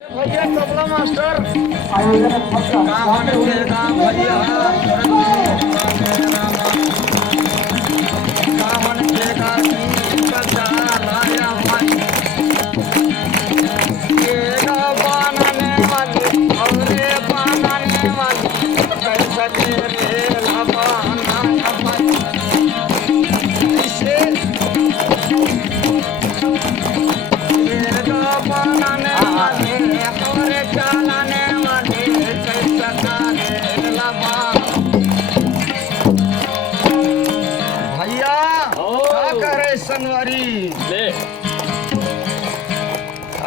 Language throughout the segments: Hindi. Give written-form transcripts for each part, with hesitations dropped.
भैया तबला मास्टर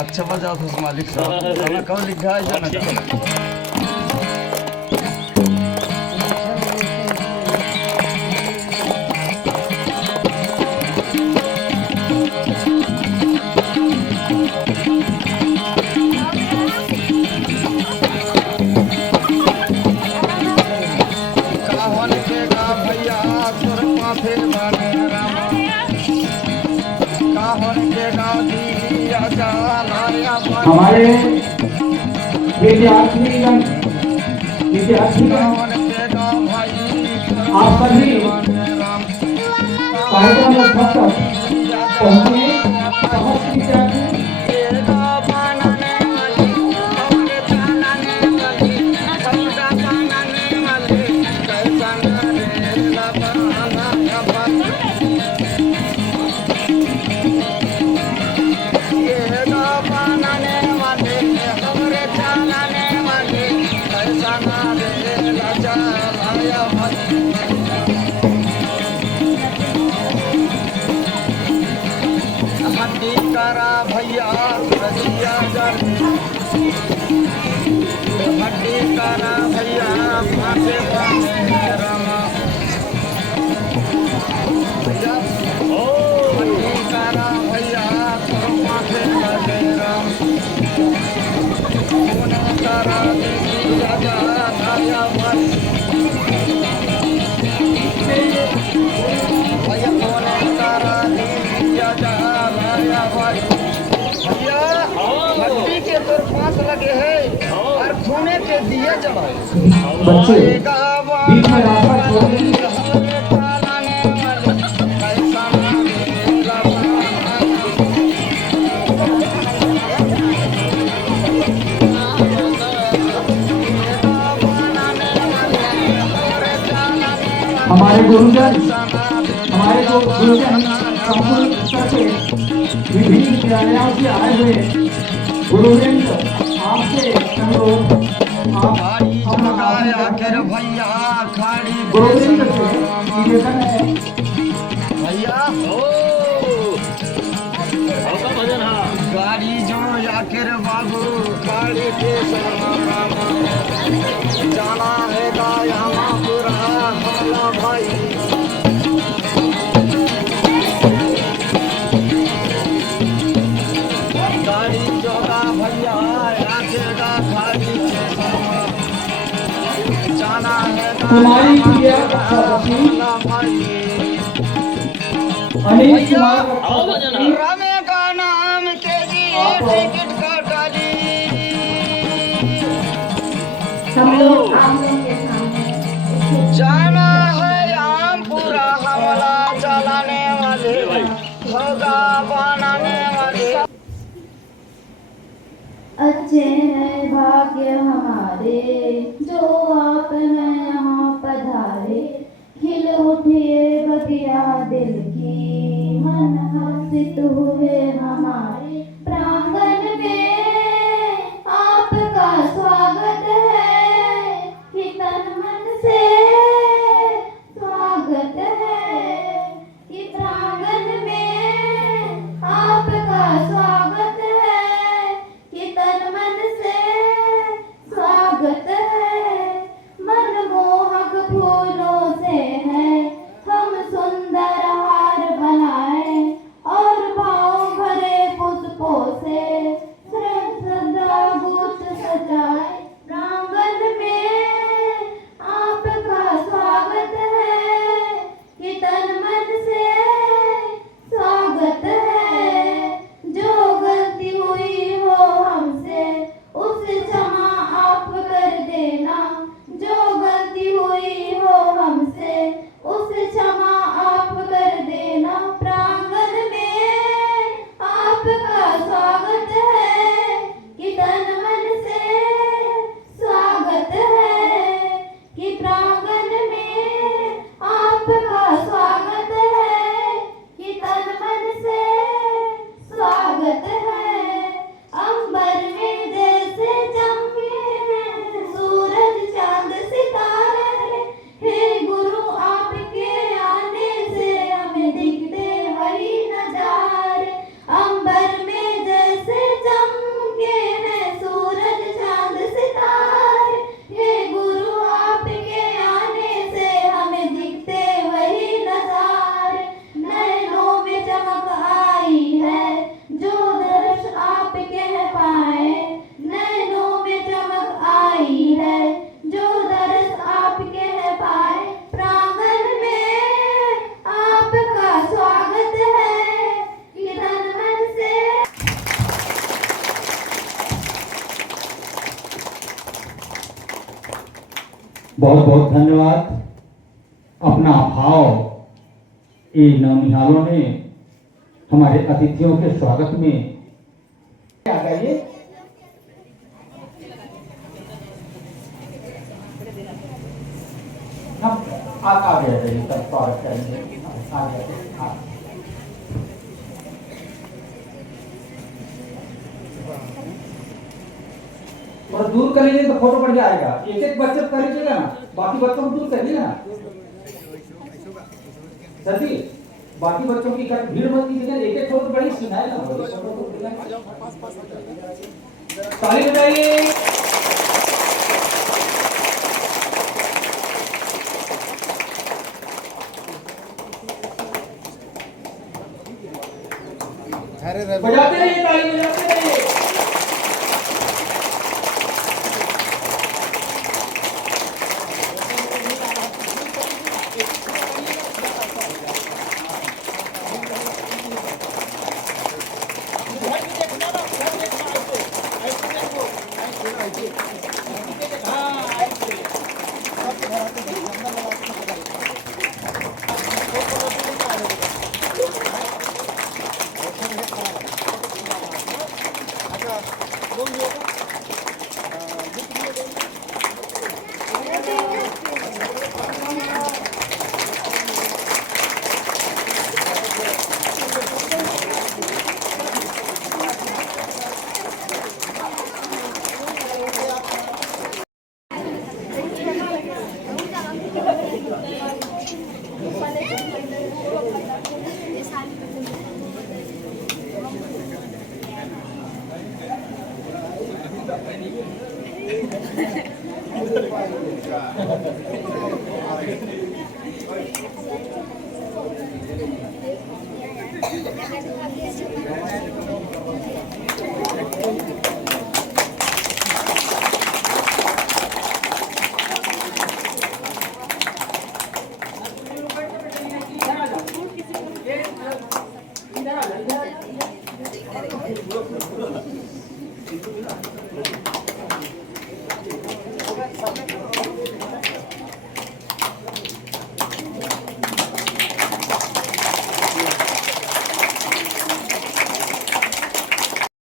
अच्छा बजाओ तो मालिक साहब कब लिखा है जाना हमारे विद्यार्थी आप सभी कार्यक्रम तक पहुंचे समस्त विद्यार्थी भैया रजिया हड्डी कारा भैया फांसे रामा हड्डी कारा भैया फांसे राम तारा राजा राजा भैया तारा राजा राजा भैया हड्डी के तो फांस लगे है और खूने के दिए जलाओ बच्चे बीच में रास्ता छोड़ हमारे गुरुजन संपूर्ण स्तर से विभिन्न विद्यालयों से आए हुए गुरुवृंद आपसे अनुरोध आप अपना भैया खाड़ी गुरुवृंद से निवेदन है भैया गाड़ी जो आखिर बाबू खाड़ी के जाना है गाया पूरा भाई गाड़ी जोगा भैया आखेगा खाड़ी जाना है तुम्हारी प्रिय भाई अनिल कुमार रामे का नाम के लिए टिकट काटा ली जाना है आम पूरा हमला चलाने वाले होगा बनाने वाले अच्छे हैं भाग्य हमारे जो आप हैं यहाँ पधारे खिल उठिए बगिया दिल की मन हर्षित हुए हमारे प्रांगण में आपका स्वागत है कि तन मन से स्वागत है कि प्रांगण में आपका स्वागत है कि तन मन से स्वागत है मनमोहक फूलों से है हम सुंदर हार बनाए और भाव भरे पुष्पों से बहुत बहुत धन्यवाद। अपना भाव ये नौनिहालों ने हमारे अतिथियों के स्वागत में आ गए। हम आ गए सब स्वागत करेंगे। आ गए और दूर कर लीजिए तो फोटो बढ़ जाएगा। एक एक बच्चे कर लीजिएगा ना, बाकी बच्चों को दूर कर लीजिए ना जल्दी। बाकी बच्चों की भीड़ मत कीजिएगा, एक एक फोटो बड़ी सुनाए ना। ताली बजाइए। बजाते रहिए, ताली बजाते रहिए।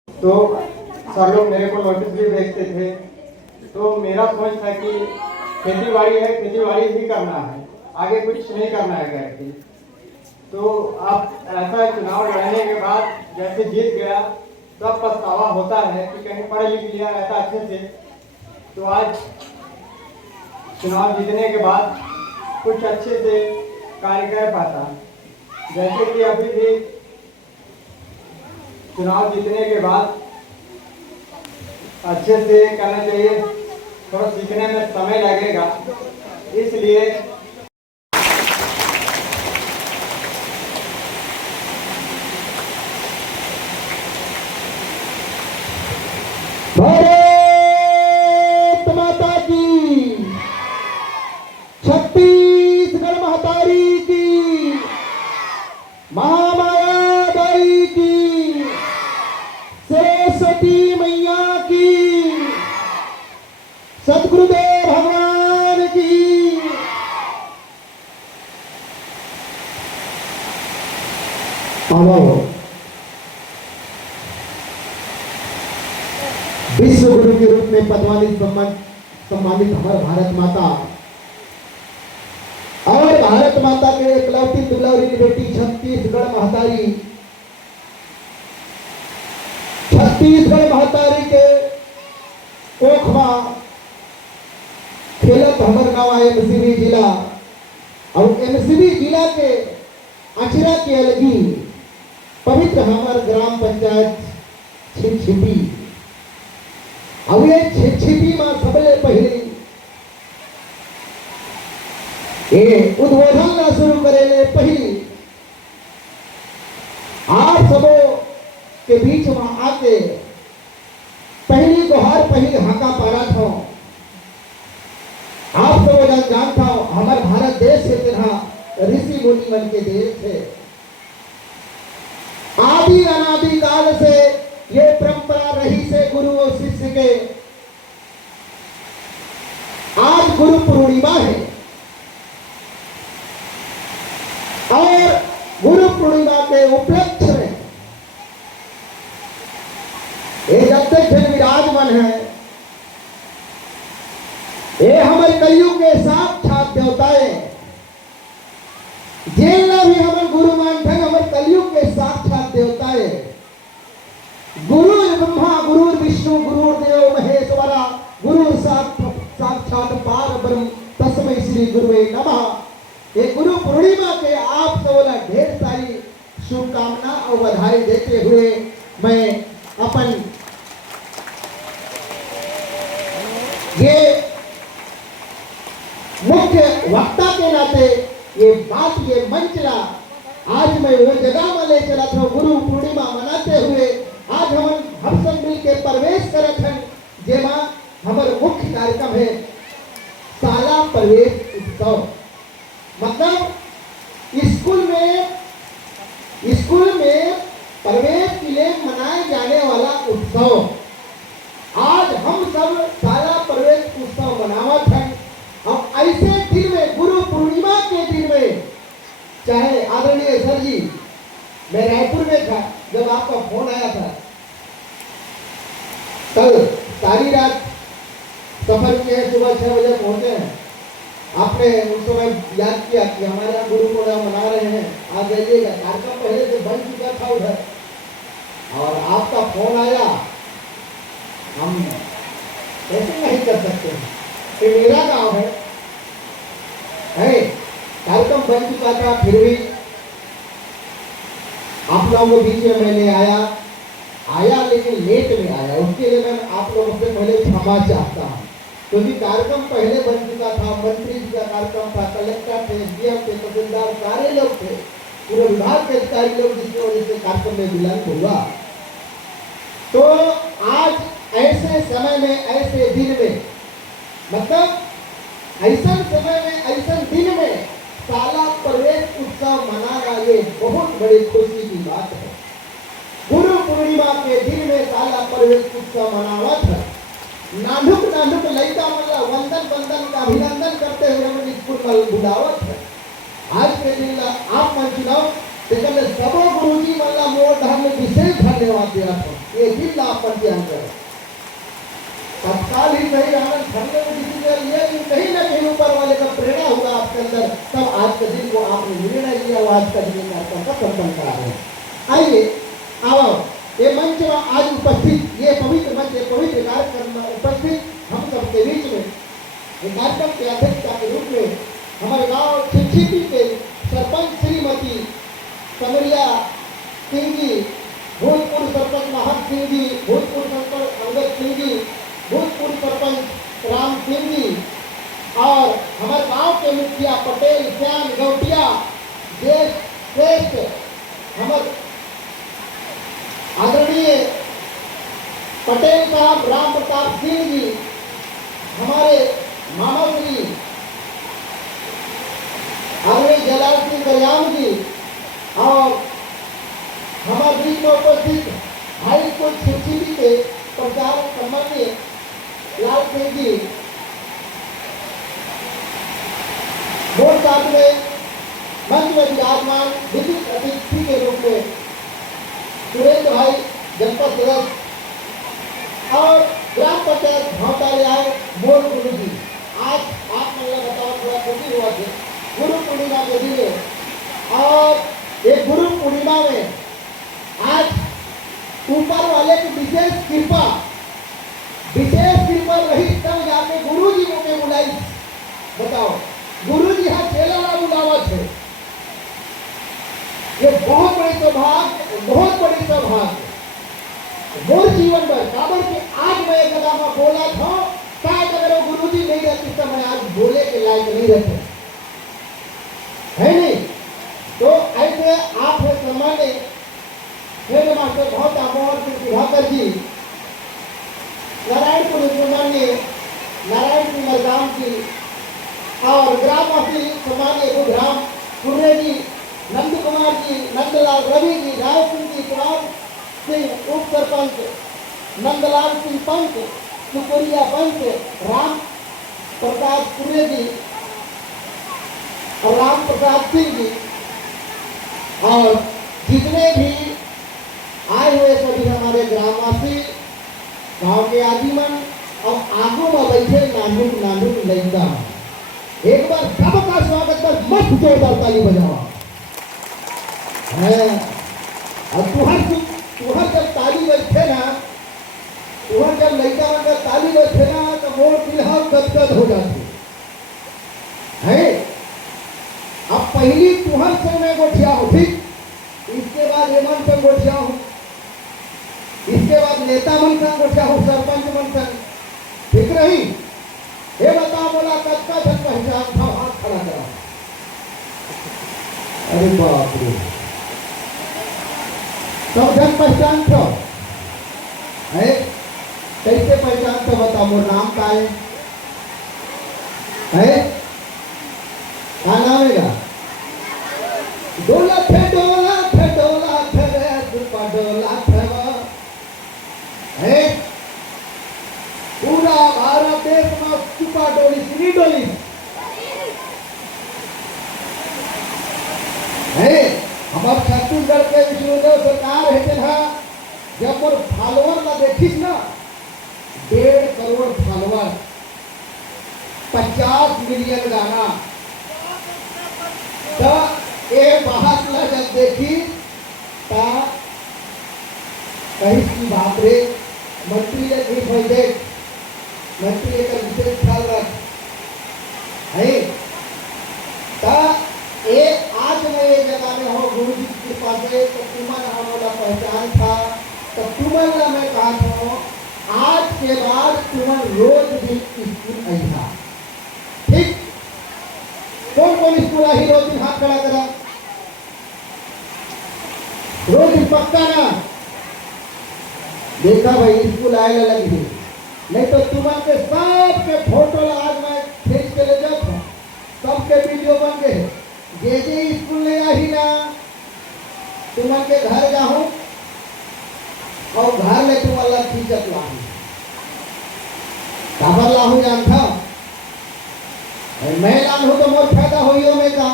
तो सर लोग मेरे को नोटिस भी भेजते थे, तो मेरा सोच था कि खेती बाड़ी है, खेती बाड़ी ही करना है, आगे कुछ नहीं करना है करके। तो अब ऐसा चुनाव लड़ने के बाद जैसे जीत गया तो अब पछतावा होता है कि कहीं पढ़ लिख लिया ऐसा अच्छे से, तो आज चुनाव जीतने के बाद कुछ अच्छे से कार्य कर पाता। जैसे कि अभी भी चुनाव जीतने के बाद अच्छे से करना चाहिए, थोड़ा सीखने में समय लगेगा, इसलिए भारत माता की, छत्तीसगढ़ महतारी की, महामाया दाई की, सरस्वती मैया की, सदगुरुदेव भगवान की। आओ विश्व गुरु के रूप में पद्मालित सम्मानित हमारे भारत माता और भारत माता के इकलौती दुलारी बेटी छत्तीसगढ़ महतारी, छत्तीसगढ़ महतारी के कोखमा खेलत हमर गाँव एमसीबी जिला और एमसीबी जिला के अचरा के अलगी पवित्र हमार ग्राम पंचायत छिपछिपी। अब ये छिपछिपी में सबले पहले ये उद्बोधन ना शुरू करेले पहली आप सबों के बीच में आके पहली गुहार पहली हाका पारा था। आप सब जानता हो हमारे भारत देश से तरह ऋषि मुनि मन के देश है। आदि अनादि काल से ये परंपरा रही से गुरु और शिष्य के। आज गुरु पूर्णिमा है और गुरु पूर्णिमा के उपलक्ष्य में ये जब तक विराजमान है, ये हमारे कलयुग के साक्षात देवताएं जेलना भी हमारे गुरु मानते हैं, हमारे कलयुग के साक्षात देवताएं गुरु ब्रह्मा गुरु विष्णु गुरु देव महेश्वरा गुरु साक्षात पार ब्रह्म तस्मै श्री गुरुवे नमः। ये गुरु पूर्णिमा के आप सबोला ढेर सारी शुभकामना और बधाई देते हुए मैं अपन ये मुख्य वक्ता के नाते ये बात ये मंच ला आज मैं वो जगह में ले चला था गुरु पूर्णिमा मनाते हुए आज हम सब मिल के प्रवेश करत हैं जेमा हमारा मुख्य कार्यक्रम है शाला प्रवेश उत्सव। मतलब स्कूल में प्रवेश के लिए मनाए जाने वाला उत्सव। आज हम सब शाला प्रवेश उत्सव मनावत हैं और ऐसे दिन में गुरु पूर्णिमा के दिन में चाहे आदरणीय सर जी, मैं रायपुर में था जब आपका फोन आया था, कल सारी रात सफर किए, सुबह 6 बजे पहुंचे हैं। आपने उस समय याद किया कि हमारे यहाँ गुरु पूर्णिमा मना रहे हैं, आ जाइएगा। कार्यक्रम पहले से बन चुका था उधर और आपका फोन आया, हम ऐसे नहीं कर सकते हैं, ये मेरा गांव है कार्यक्रम बन चुका था, फिर भी आप लोगों के बीच में मैंने आया लेकिन लेट में आया। उसके लिए मैं आप लोगों से पहले क्षमा चाहता हूँ क्योंकि कार्यक्रम पहले बन चुका था। मंत्री जी का कार्यक्रम था, कलेक्टर थे, डीएम थे, तहसीलदार सारे लोग थे, पूरे विभाग के अधिकारी लोग, जिसकी वजह से कार्यक्रम में विलंब हुआ। तो आज ऐसे समय में ऐसे दिन में मतलब ऐसा समय में ऐसा दिन में शाला प्रवेश उत्सव मनाना ये बहुत बड़ी खुशी की बात है। गुरु पूर्णिमा के दिन में शाला प्रवेश उत्सव मनावत है। नानुक लड़का मतलब वंदन का अभिनंदन करते हुए हम स्कूल में बुलावत है। आज के दिन आप मन चुनाव लेकिन सबो गुरुजी मतलब मोर धर्म में विशेष धन्यवाद दिया था। ये दिन आप पर ध्यान करें, तत्काल ही नहीं आनंद ठंडे में डिसीजन ये कहीं ना कहीं ऊपर वाले का प्रेरणा हुआ आपके अंदर, तब आज के दिन को आपने निर्णय लिया और आज का दिन कार्यक्रम का संपन्न करा रहे हैं। आइए आओ ये मंच में आज उपस्थित ये पवित्र मंच पवित्र कार्यक्रम में उपस्थित हम सबके बीच में कार्यक्रम के अध्यक्षता के रूप में हमारे गांव छिपछिपी के सरपंच श्रीमती कमरिया सिंह जी, भूतपूर्व सरपंच महत सिंह जी, भूतपूर्व सरपंच अंगद सिंह जी, भूतपूर्व सरपंच राम सिंह जी और हमारे गांव के मुखिया पटेल श्याम गौटिया, देश श्रेष्ठ हमारे आदरणीय पटेल साहब राम प्रताप सिंह जी, हमारे मामा श्री आदरणीय जलाल सिंह कल्याण जी और हमारे बीच में उपस्थित हाई स्कूल छिपछिपी के प्रचारक सम्मानीय लाल सिंह जी, बोर्ड साथ में मंच में विराजमान विशिष्ट अतिथि के रूप में सुरेंद्र भाई जनपद सदस्य और ग्राम पंचायत भावताले आए मोर गुरु जी। आज आप मतलब बताओ थोड़ा खुशी हुआ थे गुरु पूर्णिमा के दिन और एक गुरु पूर्णिमा में आज ऊपर वाले की विशेष कृपा रही तब जाके गुरु जी को बुलाई। बताओ गुरु जी यहाँ चेला ना बुलावत है, ये बहुत बड़ी सौभाग्य मोर जीवन पर काबर के आज मैं एक कदम बोला था शायद अगर वो गुरु जी नहीं रहती तो मैं आज बोले के लायक नहीं रहते, है नहीं। तो ऐसे आप है सम्मान्य हेड मास्टर बहुत अमोर प्रभाकर जी, नारायणपुर सम्मान्य नारायण सिंह मरगाम जी और ग्रामवासी सम्मान्य बुधराम कुर्रे जी, नंद कुमार जी, नंदलाल रवि जी, राय सिंह जी, कुमार सिंह उप सरपंच, नंदलाल सिंह पंच, सुपुरिया पंच, प्रकाश पुरे जी और राम प्रसाद सिंह जी और जितने भी आए हुए सभी हमारे ग्रामवासी, गांव के आदिमन और आगू में बैठे नानुक नानुक लइका, एक बार सबका स्वागत कर मस्त जोरदार ताली बजाओ। है और तुहर जब ताली बजते ना, तुहर जब लइका का ताली बजते ना तो मोर दिलहाल गदगद हो जाती है। अब पहली तुहर से मैं गोठिया हूँ, ठीक, इसके बाद एमन से गोठिया हूँ, इसके बाद नेता मन संग गोठिया हूँ, सरपंच मन संग, ठीक रही। ये बता बोला कच्चा धन पहचान था, हाथ खड़ा करा। अरे बाप रे, सब धन पहचान था है, कैसे पहचान था बता, मोर नाम का है क्या नाम है? डोला थे रे दुपा डोला थे है, पूरा भारत देश में दुपा डोली सुनी डोली है। हमारे छत्तीसगढ़ के विष्णुदेव सरकार है ना, जब मोर फॉलोअर ला देखिस ना, 1.5 करोड़ फॉलोअर, 50 मिलियन गाना, तो ये बात ला जब देखी ता कहीं की बात रे, मंत्री ने भी भाई देख, मंत्री का विशेष ख्याल रख है। ता ये आज मैं ये जगह में हो गुरु जी की कृपा से, तो तुमन हमारा पहचान था, तो तुमन ला मैं कहा था आज के बाद तुमन रोज दिन स्कूल आइहा, ठीक। कौन कौन स्कूल आई रोज दिन हाथ खड़ा करा, रोज दिन पक्का ना देखा भाई स्कूल आए लगी, नहीं तो तुमन के सबके फोटो आज मैं खींच के ले जाता, सबके वीडियो बन गए। जे स्कूल ले आई ना, तुमन के घर जाऊं और घर में तुम अल्लाह खींचत लाहू, काबर लाहू जानता, मैं लान हो तो मोर फायदा होइयो में का,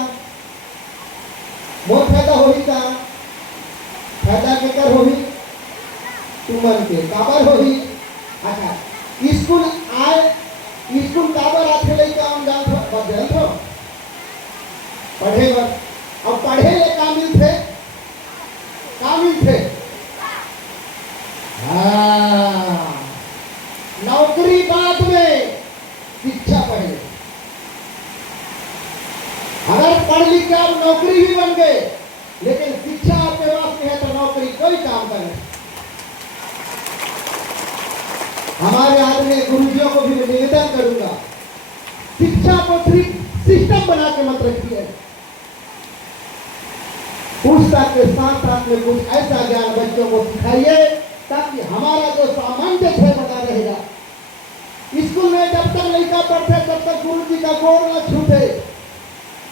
मोर फायदा होई का, फायदा के कर होई तुमन के काबर होई। अच्छा स्कूल आए, स्कूल काबर आथे लइका हम जानथो, बदल थो पढ़े बर, अब पढ़े ले का मिलथे, का मिलथे, हाँ नौकरी बाद में, शिक्षा पढ़े, अगर पढ़ लिख के आप नौकरी भी बन गए, लेकिन शिक्षा आपके पास में है तो नौकरी कोई काम करे। हमारे आदमी गुरुजियों को भी निवेदन करूंगा, शिक्षा को सिर्फ सिस्टम बना के मत रखिए, पुस्तक के साथ साथ में कुछ ऐसा ज्ञान बच्चों को सिखाइए ताकि हमारा जो सामान्य है बना रहेगा। स्कूल में जब तक लड़का पढ़ते तब तक गुरु जी का गोड़ न छूटे,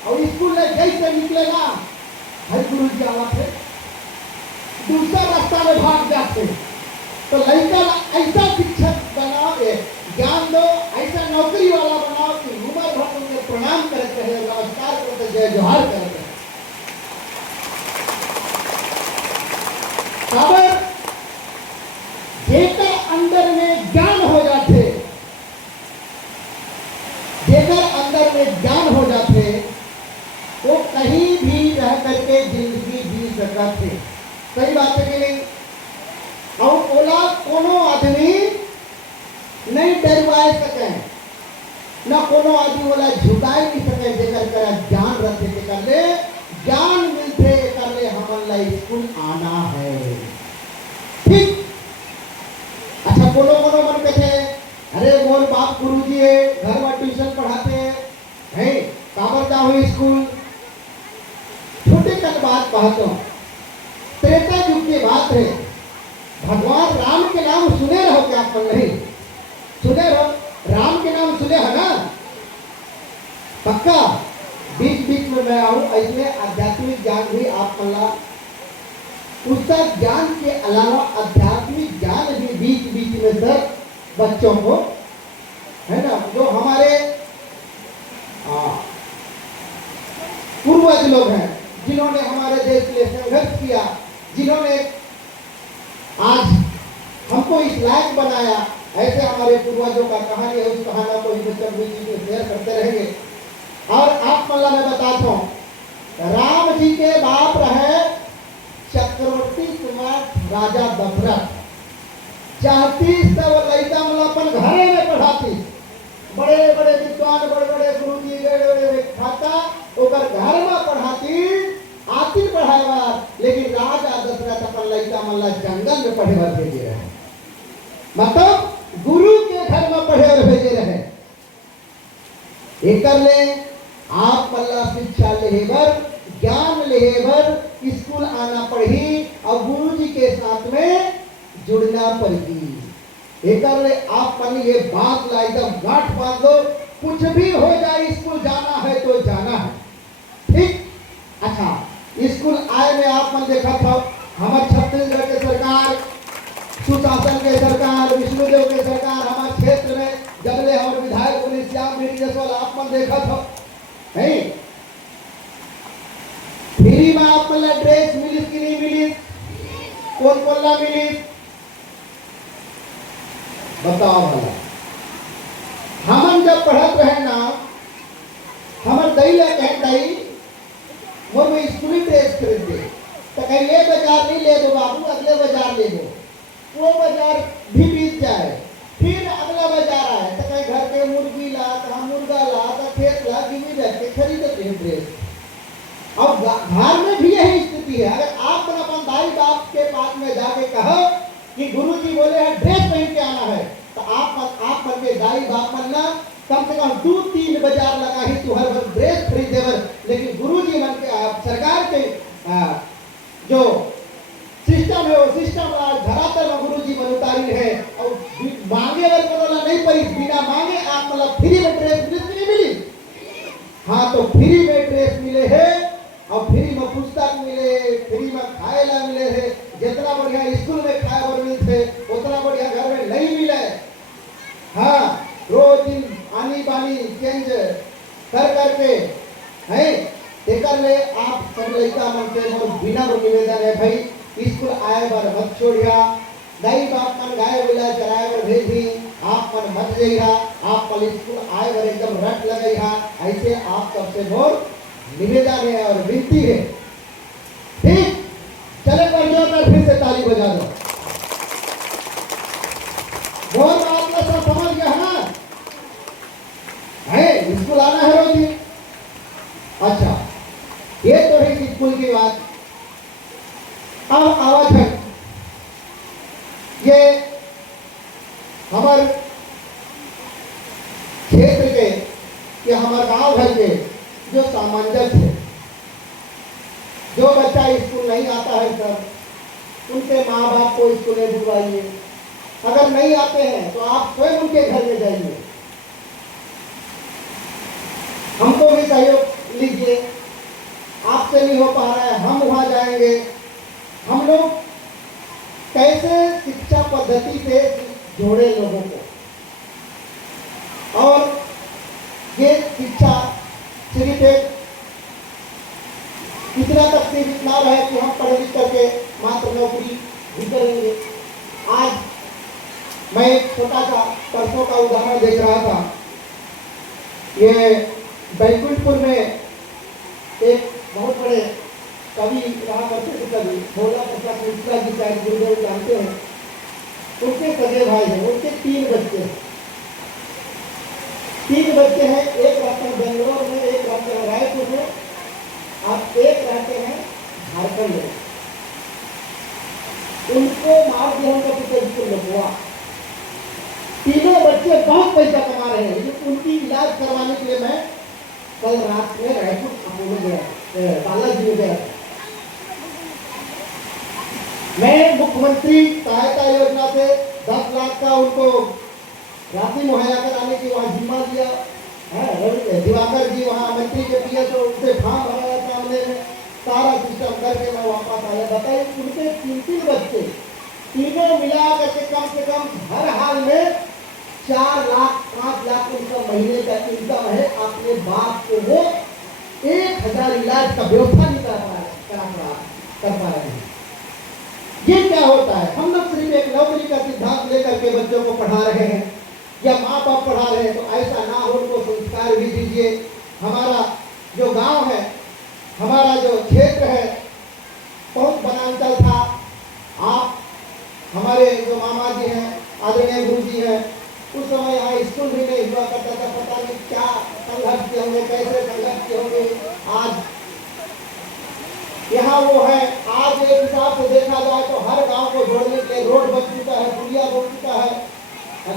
और स्कूल में जैसे निकलेगा हर गुरु जी आवा थे, दूसरा रास्ता में भाग जाते, तो लड़का ऐसा शिक्षक बनाओ, ज्ञान दो, ऐसा नौकरी वाला बनाओ कि उम्र भर उनके प्रणाम करते हैं, नमस्कार करते, जय जोहार करते हैं। खबर जेकर अंदर में ज्ञान हो जाते, जेकर अंदर में ज्ञान हो जाते, वो कहीं भी रह करके जिंदगी जी सकता थे। सही बात है कि नहीं? और ओला कोनो आदमी नहीं डरवाए सके, न कोनो आदमी ओला झुकाए नहीं सके, जेकर करा ज्ञान रखे, जेकर ले ज्ञान मिलते, कर ले हमन ला स्कूल आना है, ठीक। अच्छा कोनो कोनो मन कहते, अरे मोर बाप गुरुजी है, घर में ट्यूशन पढ़ाते हैं, काबर जाओ स्कूल, छोटे कन बात कहता हूँ, त्रेता युग की बात है, भगवान राम के नाम सुने रहो क्या आप नहीं सुने रहो? राम के नाम सुने है ना? पक्का बीच बीच में मैं आऊँ, ऐसे आध्यात्मिक ज्ञान भी आप मला, उसका ज्ञान के अलावा आध्यात्मिक ज्ञान भी बीच बीच में सर बच्चों को, है ना, जो हमारे पूर्वज लोग हैं जिन्होंने हमारे देश के लिए संघर्ष किया, जिन्होंने आज हमको इस लायक बनाया। ऐसे हमारे पूर्वजों का कहानी है, उस कहानी को चंद्र जी से शेयर करते रहेंगे। और आप मल्ला मैं बताता हूँ, राम जी के बाप रहे चक्रवर्ती कुमार राजा दशरथ। चाहती सब लड़का मतलब अपन घरे में पढ़ाती, बड़े बड़े विद्वान, बड़े बड़े गुरु जी, बड़े बड़े व्याख्याता ओकर घर में पढ़ाती, आती पढ़ाएगा। लेकिन राजा दशरथ अपन लड़का मल्ला जंगल में पढ़े बर भेजे रहे, मतलब गुरु के घर में पढ़े और भेजे रहे। एक ले आप मल्ला शिक्षा लेबर, ज्ञान लेबर स्कूल आना पड़ी और गुरु जी के साथ में जुड़ना पड़ेगी। एक ले आप मन ये बात ला एकदम गांठ बांध दो, कुछ भी हो जाए स्कूल जाना है तो जाना है, ठीक। अच्छा, स्कूल आए में आप मन देखा था हमारे छत्तीसगढ़ के सरकार, सुशासन के सरकार, विष्णुदेव के सरकार हमारे क्षेत्र में जबले हमारे विधायक पुलिस श्याम जयसवाल आप मन देखा था नहीं, फ्री में आप मन ड्रेस मिली कि नहीं मिली, कौन बोलना मिली बताओ भला। हम जब पढ़त रहे ना, हमारे दैया कह दई वो में स्कूली ड्रेस खरीद दे, तो कहीं ये बाजार नहीं ले दो बाबू, अगले बाजार ले दो। वो बाजार भी बीत जाए, फिर अगला बाजार आए तो कहीं घर के मुर्गी ला, कहाँ मुर्गा ला, तो खेत ला, गिवी जाके खरीदते हैं ड्रेस। अब घर में भी यही स्थिति है। अगर आप अपन दाई बाप के पास में जाके कहो कि गुरुजी बोले हैं ड्रेस पहन के आना है, तो आप मन के दाई बाप मन ना कम से कम 2-3 बाजार लगा ही तू हर बार ड्रेस खरीदे बर। लेकिन गुरुजी मन के सरकार के जो सिस्टम है, वो सिस्टम धरातल में गुरुजी मन उतारी है और मांगे अगर कोरोना नहीं पड़ी, बिना मांगे आप मतलब फ्री में ड्रेस नहीं मिली। हाँ, तो फ्री में ड्रेस मिले है और फ्री में पुस्तक मिले, फ्री में खाए ला मिले है। जितना बढ़िया स्कूल में खाए बर मिलते उतना बढ़िया घर में नहीं मिले। हाँ, रोज दिन आनी बानी चेंज कर करके है देकर ले आप सब लड़का मन के बहुत बिना निवेदन है भाई, स्कूल आए बार मत छोड़िया, दाई बाप मन गाय बोला चराए बर भेजी, आप मन मत जइहा, आप कल स्कूल आए बर एकदम रट लगइहा। ऐसे आप सबसे मोर निवेदन है और विनती है, ठीक। चले कर जोर फिर से ताली बजा दो। मोर बात का सब समझ गया है ना, है स्कूल आना है रोज। अच्छा, ये तो है स्कूल की बात। अब आवाज है ये हमारे क्षेत्र के या हमारे गांव घर के जो सामंजस्य है, जो बच्चा स्कूल नहीं आता है सर उनके माँ बाप को स्कूल में बुलवाइए। अगर नहीं आते हैं तो आप स्वयं उनके घर में जाइए, हमको भी सहयोग लीजिए। आपसे नहीं हो पा रहा है, हम वहां जाएंगे। हम लोग कैसे शिक्षा पद्धति से जोड़े लोगों को, और ये शिक्षा सिर्फ एक इतना तक सीमित ना रहे कि हम पढ़ लिख करके मात्र नौकरी भी करेंगे। आज मैं एक छोटा सा परसों का उदाहरण देख रहा था। ये बैकुंठपुर में एक बहुत बड़े कवि रहा करते थे, कवि भोला प्रसाद मिश्रा जी, शायद गुरुदेव जानते हैं। उनके सगे भाई हैं, उनके 3 बच्चे हैं। 3 बच्चे हैं, एक रहते हैं बेंगलोर में, एक रहते हैं रायपुर में और एक रहते हैं झारखंड में। उनको मार दिया उनका पिता जी को लुकवा। तीनों बच्चे बहुत पैसा कमा रहे हैं, लेकिन उनकी इलाज करवाने के लिए मैं कल रात में रायपुर अपोलो गया, बालाजी में गया। मैं मुख्यमंत्री सहायता योजना से 10 लाख का उनको राशि मुहैया कराने की वहाँ जिम्मा दिया है। दिवाकर जी वहाँ मंत्री के पीए तो उनसे फॉर्म भराया था हमने, सारा सिस्टम करके मैं वापस आया। बताइए उनके 3 बच्चे, तीनों मिला करके कम से कम हर हाल में 4 लाख 5 लाख उनका महीने का इनकम है। अपने बाप को वो 1 1000 इलाज का व्यवस्था नहीं कर पा रहे हैं। ये क्या होता है? हम लोग सिर्फ एक नौकरी का सिद्धांत लेकर के बच्चों को पढ़ा रहे हैं या माँ बाप पढ़ा रहे हैं, तो ऐसा ना हो, उनको संस्कार भी दीजिए। हमारा जो गांव है, हमारा जो क्षेत्र है, बहुत वनांचल था। आप हमारे जो मामा जी हैं, आदरणीय गुरु जी हैं, उस समय यहाँ स्कूल भी नहीं हुआ करता था। पता नहीं क्या संघर्ष किए होंगे, कैसे संघर्ष किए होंगे। आज यहाँ वो है। आज एक हिसाब से देखा जाए तो हर गांव को जोड़ने के लिए रोड बन चुका है, पुलिया बन चुका है,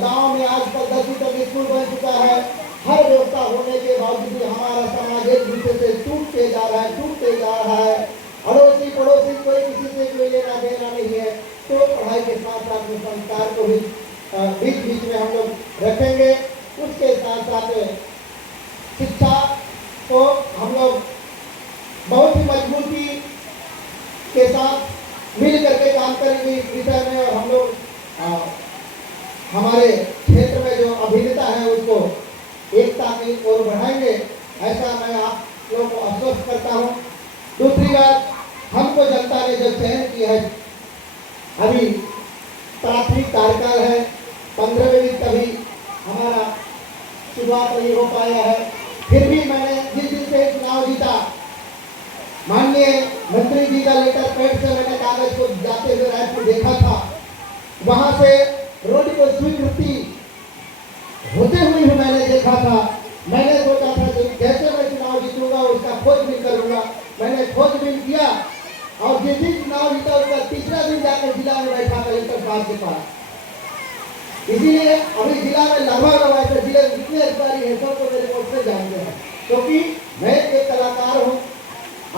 गांव में आजकल 10वीं तक स्कूल बन चुका है। हर व्यवस्था होने के बावजूद हमारा समाज एक दूसरे से टूटते जा रहा है। अड़ोसी पड़ोसी कोई किसी से कोई लेना देना नहीं है। तो पढ़ाई के साथ साथ में संस्कार को भी बीच बीच में हम लोग रखेंगे। उसके साथ साथ शिक्षा को हम लोग बहुत ही मजबूती के साथ मिल करके काम करेंगे इस विषय में। और हम लोग हमारे क्षेत्र में जो अभिन्नता है उसको एकता की ओर बढ़ाएंगे, ऐसा मैं आप लोगों को आश्वस्त करता हूँ। दूसरी बात, हमको जनता ने जो चयन किया है, अभी प्राथमिक कार्यकाल है, 15वें दिन कभी हमारा शुरुआत नहीं हो पाया है। फिर भी मैंने जिस दिन से चुनाव जीता, माननीय मंत्री जी का लेटर पैड से मैंने कागज को जाते हुए रायपुर देखा था। वहां से रोड को स्वीकृति होते हुए भी मैंने देखा था। मैंने सोचा था कि जैसे मैं चुनाव जीतूंगा उसका खोजबीन करूंगा। मैंने खोजबीन किया और जिस दिन चुनाव जीता उसका तीसरा दिन जाकर जिला में बैठा कलेक्टर साहब के पास। इसीलिए अभी जिला में लगभग ऐसे जिले में जितने अधिकारी हैं सबको मेरे को से जानते हैं, क्योंकि मैं एक कलाकार हूँ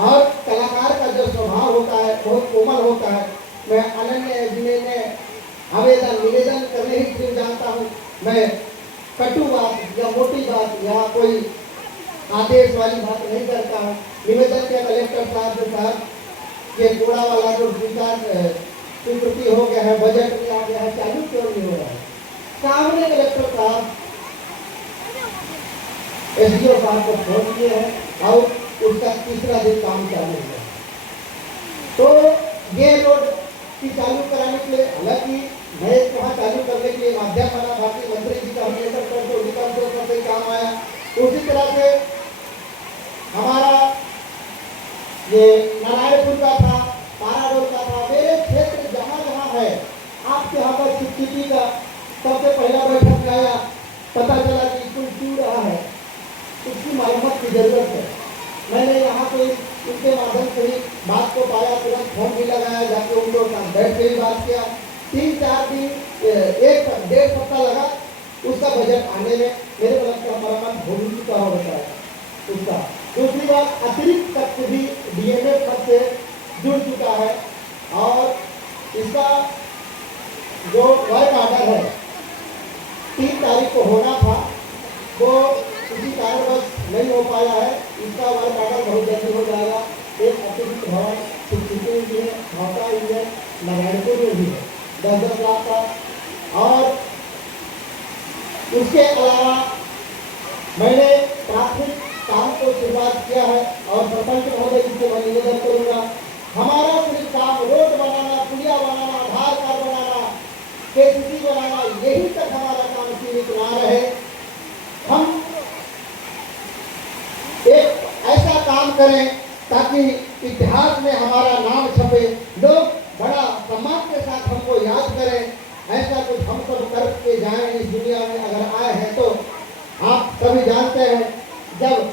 और कलाकार का जो स्वभाव होता है बहुत कोमल होता है। मैं अनन्य जिले में आवेदन निवेदन करने ही सिर्फ जानता हूँ। मैं कटु बात या मोटी बात या कोई आदेश वाली बात नहीं करता हूँ। निवेदन किया कलेक्टर साहब के साथ, ये कूड़ा वाला जो स्वीकृति हो गया है, बजट में आ गया है, चालू क्यों नहीं हो रहा है? सामने कलेक्टर साहब एसडीओ साहब को फोन किए हैं और उसका तीसरा दिन काम चालू हुआ। तो ये रोड की चालू कराने के लिए, हालांकि मैं वहाँ चालू करने के लिए माध्यम बना, बाकी मंत्री जी का हम लेकर करके उनका से काम आया। उसी तरह से हमारा ये नारायणपुर का था, ताराडोल का था, मेरे क्षेत्र जहाँ जहाँ है। आपके यहाँ पर शिक्षिती का सबसे पहला बैठक में आया, पता चला कि स्कूल क्यों रहा है, उसकी मरम्मत की जरूरत है। मैंने यहाँ पे उनके माध्यम से ही बात को पाया, तुरंत फोन भी लगाया, जाके उन लोगों का बैठ के भी बात किया। 3-4 दिन 1-1.5 हफ्ता लगा उसका बजट आने में। मेरे को लगता है मरम्मत हो भी चुका होता है उसका। दूसरी बात, अतिरिक्त खर्च भी डीएमए खर्च से जुड़ चुका है और इसका जो वर्क ऑर्डर है 3 तारीख को होना था, वो किसी कारणवश नहीं हो पाया है। इसका वर्क ऑर्डर बहुत जल्दी हो जाएगा। एक अतिरिक्त भवन शिक्षित भी है, मौका भी है, नारायणपुर में भी है 10-10 लाख का। और उसके अलावा मैंने प्राथमिक काम को शुरुआत किया है और सरपंच महोदय जी को मैं निवेदन करूँगा, हमारा सिर्फ काम रोड बनाना, पुलिया बनाना, आधार कार्ड बनाना, केसीसी बनाना, यही तक हमारा काम सीमित ना रहे। हम एक ऐसा काम करें ताकि इतिहास में हमारा नाम छपे, लोग बड़ा सम्मान के साथ हमको याद करें। ऐसा कुछ हम सब करके जाएं इस दुनिया में अगर आए हैं तो। आप सभी जानते हैं जब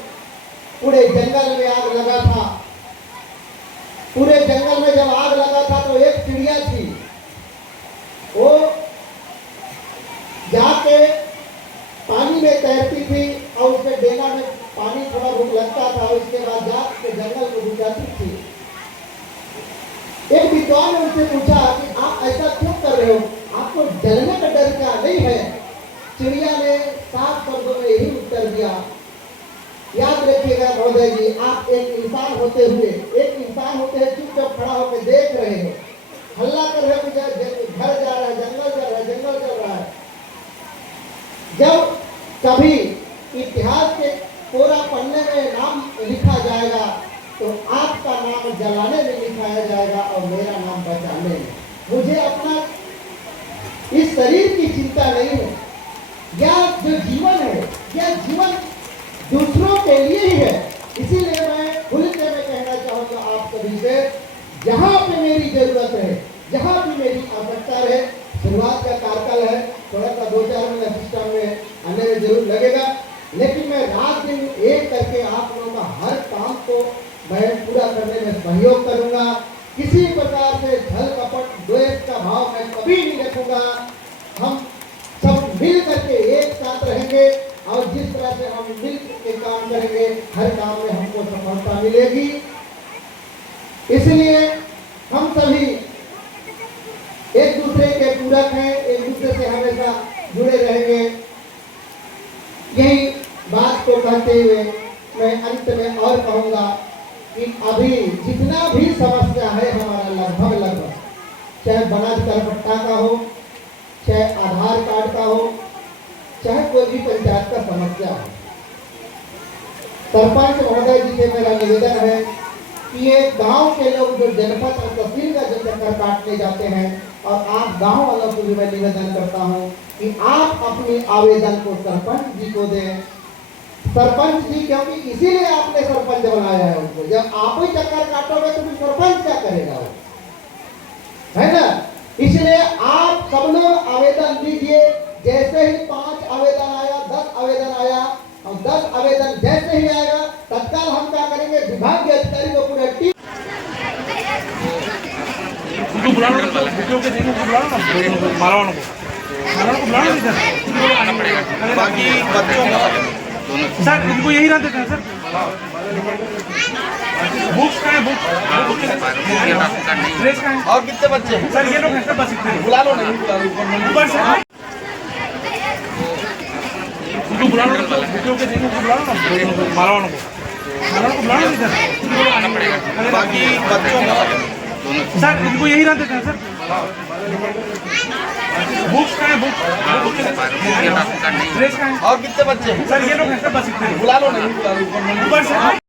पूरे जंगल में आग लगा था, पूरे जंगल में जब आग लगा था तो एक चिड़िया थी, वो जाके पानी में तैरती थी और उसके डेना में पानी थोड़ा बहुत लगता था, उसके बाद जाके जंगल को डूब जाती थी। एक विद्वान ने उससे पूछा कि आप ऐसा क्यों कर रहे हो, आपको जलने का डर क्या नहीं है? चिड़िया ने साफ शब्दों में यही उत्तर दिया, याद रखिएगा महोदय जी, आप एक इंसान होते हुए चुपचाप खड़ा होकर देख रहे हो, हल्ला कर रहे हो, घर जा रहा है, जंगल जल रहा है। जब कभी इतिहास के पूरा पन्ने में नाम लिखा जाएगा तो आपका नाम जलाने में लिखाया जाएगा और मेरा नाम बचाने में। मुझे अपना इस शरीर की चिंता नहीं है, या जो जीवन है यह जीवन दूसरों के लिए ही है। इसीलिए मैं खुल के मैं कहना चाहूँगा आप सभी से, जहाँ पे मेरी जरूरत है, जहाँ भी मेरी आवश्यकता है, शुरुआत का कार्यकाल है, थोड़ा सा 2-4 महीना सिस्टम में आने में जरूर लगेगा, लेकिन मैं रात दिन एक करके आप लोगों का हर काम को मैं पूरा करने में सहयोग करूंगा। किसी प्रकार से छल कपट द्वेष का भाव मैं कभी नहीं रखूंगा। हम सब मिल करके एक साथ रहेंगे और जिस तरह से हम मिल के काम करेंगे हर काम में हमको सफलता मिलेगी। इसलिए हम सभी एक दूसरे के पूरक हैं, एक दूसरे से हमेशा जुड़े रहेंगे। यही बात को कहते हुए मैं अंत में और कहूँगा कि अभी जितना भी समस्या है हमारा लगभग चाहे बनाजकर पट्टा का हो, चाहे आधार कार्ड का हो, चाहे कोई भी पंचायत का समस्या हो, सरपंच महोदय जी से मेरा निवेदन है कि ये गांव के लोग जो जनपद और तहसील का जो चक्कर काटने जाते हैं, और आप गांव वालों को भी मैं निवेदन करता हूं कि आप अपनी आवेदन को सरपंच जी को दें। सरपंच जी, क्योंकि इसीलिए आपने सरपंच बनाया है उनको। जब आप ही चक्कर काटोगे तो फिर सरपंच क्या करेगा वो, है ना? इसलिए आप सब लोग आवेदन दीजिए। जैसे ही 5 आवेदन आया, 10 आवेदन आया, और 10 आवेदन जैसे ही आएगा तत्काल हम क्या करेंगे, विभागीय अधिकारी को पूरा टीम बुला लो, वीडियो के देखो, बुला लो ना, मारवानो को बुला लो सर। बाकी बच्चों को सर इनको यही रख देते हैं सर। बुक्स का है, बुक्स ड्रेस का है। और कितने बच्चे हैं सर ये लोग हैं सर, बस इतने बुला लो, नहीं बुला लो ऊपर से उनको बुला लो, वीडियो के देखो, बुला लो ना, मारवानो को बुला लो सर। बाकी बच्चों को सर इनको यही रख देते हैं सर। बुक्स का है, बुक्स ड्रेस का है। और कितने बच्चे हैं सर ये लोग हैं सर, बस इतने बुला लो, नहीं बुला लो ऊपर से